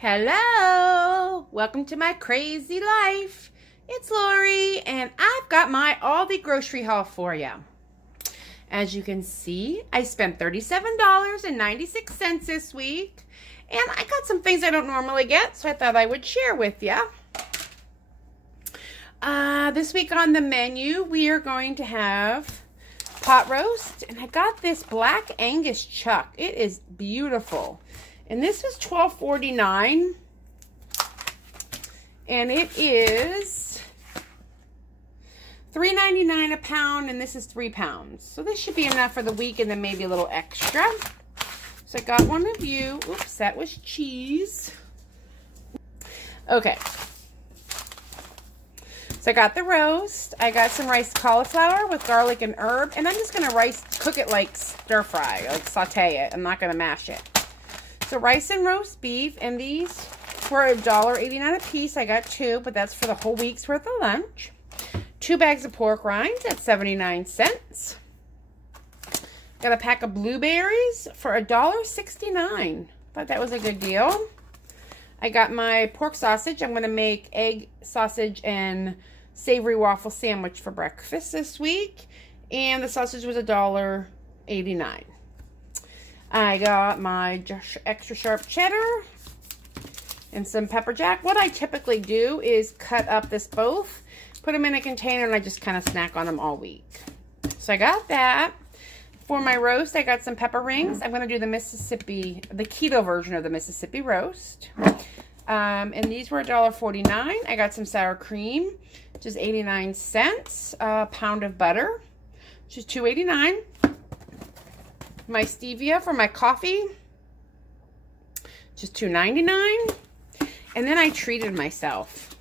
Hello, welcome to my crazy life. It's Lori and I've got my Aldi grocery haul for you. As you can see, I spent $37.96 this week and I got some things I don't normally get, so I thought I would share with you. This week on the menu, we are going to have pot roast, and I got this Black Angus chuck. It is beautiful. And this was $12.49, and it is $3.99 a pound, and this is 3 pounds. So this should be enough for the week, and then maybe a little extra. So I got one of you. Oops, that was cheese. Okay. So I got the roast. I got some riced cauliflower with garlic and herb, and I'm just gonna cook it like stir fry, like saute it. I'm not gonna mash it. So rice and roast beef, and these were $1.89 a piece. I got 2, but that's for the whole week's worth of lunch. 2 bags of pork rinds at 79 cents. Got a pack of blueberries for $1.69. Thought that was a good deal. I got my pork sausage. I'm going to make egg sausage and savory waffle sandwich for breakfast this week. And the sausage was $1.89. I got my extra sharp cheddar and some pepper jack. What I typically do is cut up this both, put them in a container, and I just kind of snack on them all week. So I got that. For my roast, I got some pepper rings. I'm going to do the keto version of the Mississippi roast. And these were $1.49. I got some sour cream, which is 89 cents. A pound of butter, which is $2.89. My stevia for my coffee, just $2.99. And then I treated myself.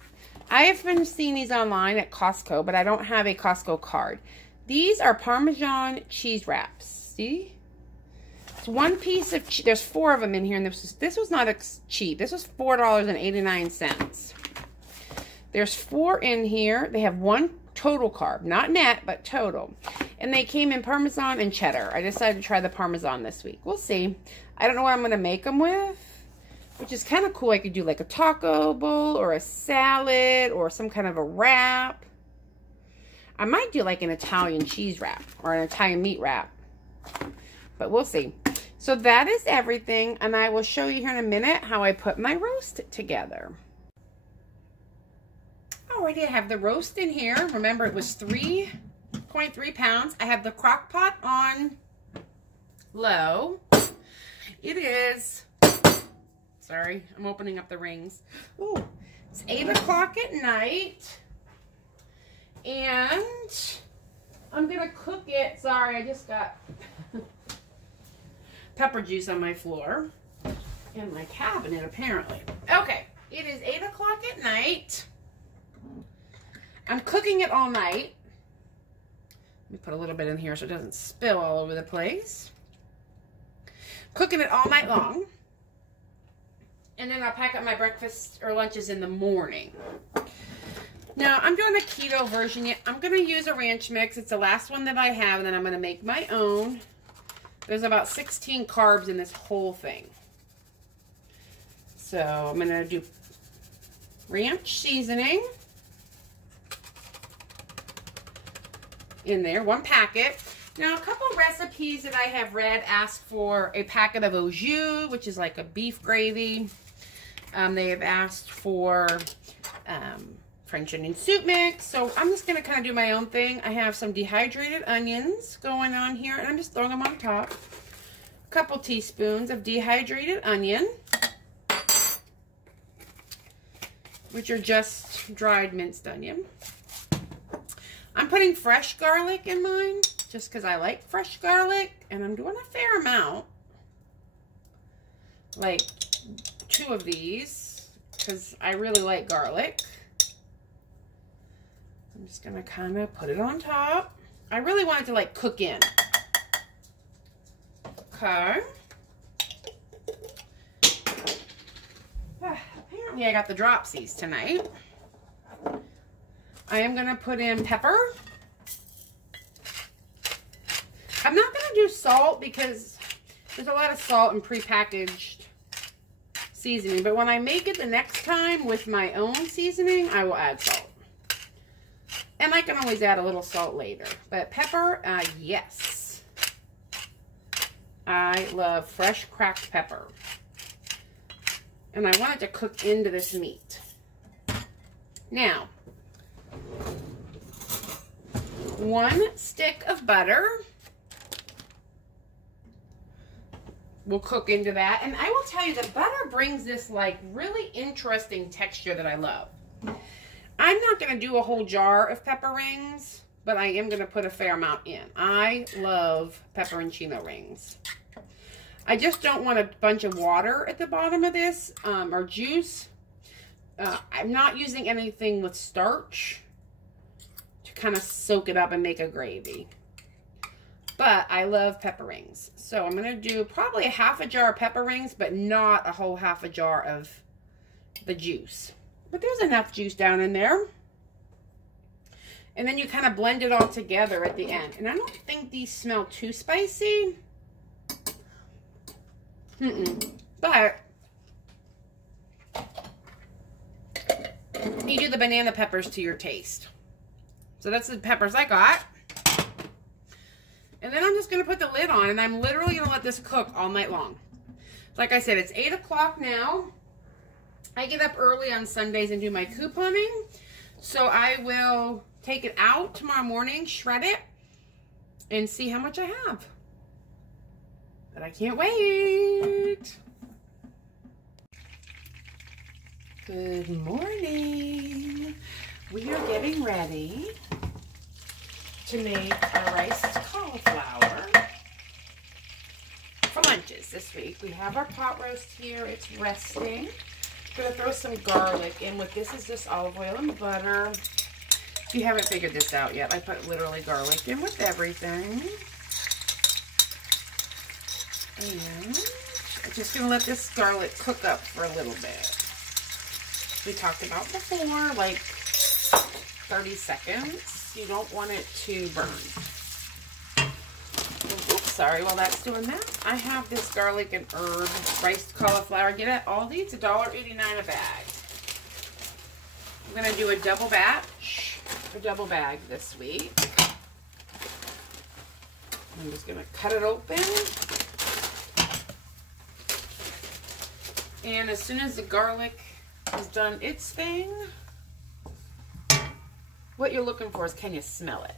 I have been seeing these online at Costco, but I don't have a Costco card. These are Parmesan cheese wraps. See? It's one piece of cheese. There's 4 of them in here, and this was not cheap. This was $4.89. There's 4 in here. They have 1 total carb, not net, but total. And they came in Parmesan and cheddar. I decided to try the Parmesan this week. We'll see. I don't know what I'm going to make them with, which is kind of cool. I could do like a taco bowl or a salad or some kind of a wrap. I might do like an Italian cheese wrap or an Italian meat wrap, but we'll see. So that is everything, and I will show you here in a minute how I put my roast together. Alrighty, I have the roast in here. Remember, it was 3.3 pounds. I have the crock pot on low. It is, sorry, I'm opening up the rings. Ooh, it's 8 o'clock at night. And I'm going to cook it. Sorry, I just got pepper juice on my floor. In my cabinet, apparently. Okay, it is 8 o'clock at night. I'm cooking it all night. Let me put a little bit in here so it doesn't spill all over the place. Cooking it all night long. And then I'll pack up my breakfast or lunches in the morning. Now, I'm doing the keto version. I'm going to use a ranch mix. It's the last one that I have, and then I'm going to make my own. There's about 16 carbs in this whole thing. So, I'm going to do ranch seasoning in there, 1 packet. Now, a couple recipes that I have read ask for a packet of au jus, which is like a beef gravy. They have asked for French onion soup mix. So I'm just going to kind of do my own thing. I have some dehydrated onions going on here, and I'm just throwing them on top. A couple teaspoons of dehydrated onion, which are just dried minced onion. I'm putting fresh garlic in mine, just because I like fresh garlic, and I'm doing a fair amount. Like 2 of these, because I really like garlic. I'm just going to kind of put it on top. I really want it to like cook in. Okay. Apparently I got the dropsies tonight. I am going to put in pepper. I'm not going to do salt because there's a lot of salt in prepackaged seasoning. But when I make it the next time with my own seasoning, I will add salt. And I can always add a little salt later. But pepper, yes. I love fresh cracked pepper. And I want it to cook into this meat. Now, 1 stick of butter will cook into that. And I will tell you, the butter brings this like really interesting texture that I love. I'm not going to do a whole jar of pepper rings, but I am going to put a fair amount in. I love pepperoncino rings. I just don't want a bunch of water at the bottom of this, or juice. I'm not using anything with starch to kind of soak it up and make a gravy. But I love pepper rings. So I'm going to do probably a half a jar of pepper rings, but not a whole half a jar of the juice. But there's enough juice down in there. And then you kind of blend it all together at the end. And I don't think these smell too spicy. But you do the banana peppers to your taste. So that's the peppers I got. And then I'm just going to put the lid on, and I'm literally going to let this cook all night long. Like I said, it's 8 o'clock now. I get up early on Sundays and do my couponing. So I will take it out tomorrow morning, shred it, and see how much I have. But I can't wait. Good morning. We are getting ready to make a riced cauliflower for lunches this week. We have our pot roast here. It's resting. I'm going to throw some garlic in with this. Is just olive oil and butter. If you haven't figured this out yet, I put literally garlic in with everything. And I'm just going to let this garlic cook up for a little bit. We talked about before, like 30 seconds. You don't want it to burn. Oops, sorry, while that's doing that, I have this garlic and herb riced cauliflower. Get it at Aldi. It's $1.89 a bag. I'm going to do a double batch, or double bag this week. I'm just going to cut it open. And as soon as the garlic has done its thing, what you're looking for is, can you smell it?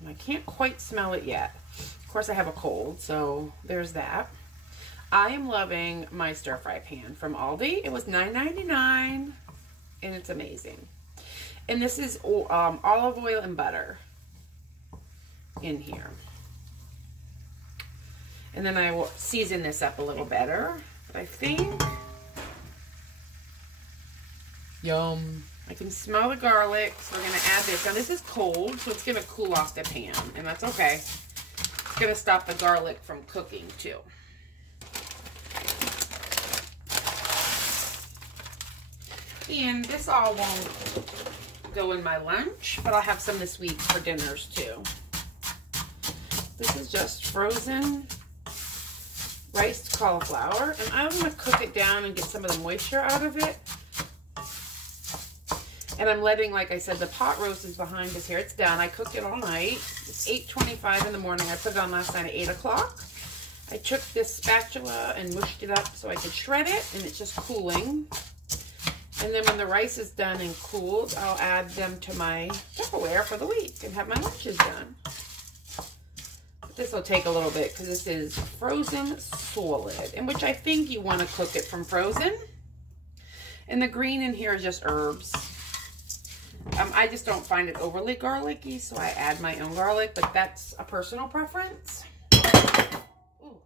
And I can't quite smell it yet. Of course, I have a cold, so there's that. I am loving my stir fry pan from Aldi. It was $9.99, and it's amazing. And this is olive oil and butter in here. And then I will season this up a little better. But I think, yum. I can smell the garlic, so we're going to add this. Now, this is cold, so it's going to cool off the pan, and that's okay. It's going to stop the garlic from cooking, too. And this all won't go in my lunch, but I'll have some this week for dinners, too. This is just frozen riced cauliflower, and I'm going to cook it down and get some of the moisture out of it. And I'm letting, like I said, the pot roast is behind us here. It's done. I cooked it all night. It's 8:25 in the morning. I put it on last night at 8 o'clock. I took this spatula and mushed it up so I could shred it, and it's just cooling. And then when the rice is done and cooled, I'll add them to my Tupperware for the week and have my lunches done. But this will take a little bit because this is frozen solid, in which I think you want to cook it from frozen. And the green in here is just herbs. I just don't find it overly garlicky, so I add my own garlic, but that's a personal preference. Ooh.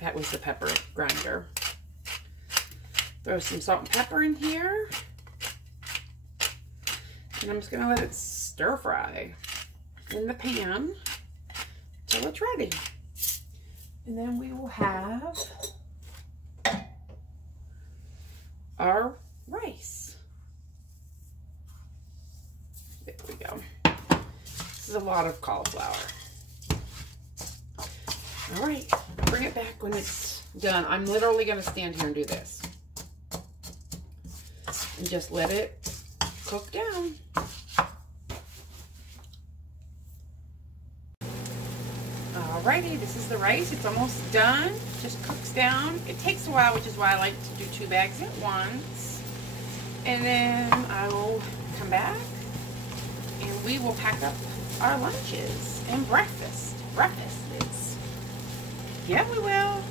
That was the pepper grinder. Throw some salt and pepper in here. And I'm just going to let it stir fry in the pan till it's ready. And then we will have our rice. There we go. This is a lot of cauliflower. All right, bring it back when it's done. I'm literally going to stand here and do this. And just let it cook down. Alrighty, this is the rice. It's almost done. Just cooks down. It takes a while, which is why I like to do 2 bags at once. And then I will come back and we will pack up our lunches and breakfast. Breakfast is. Yeah, we will.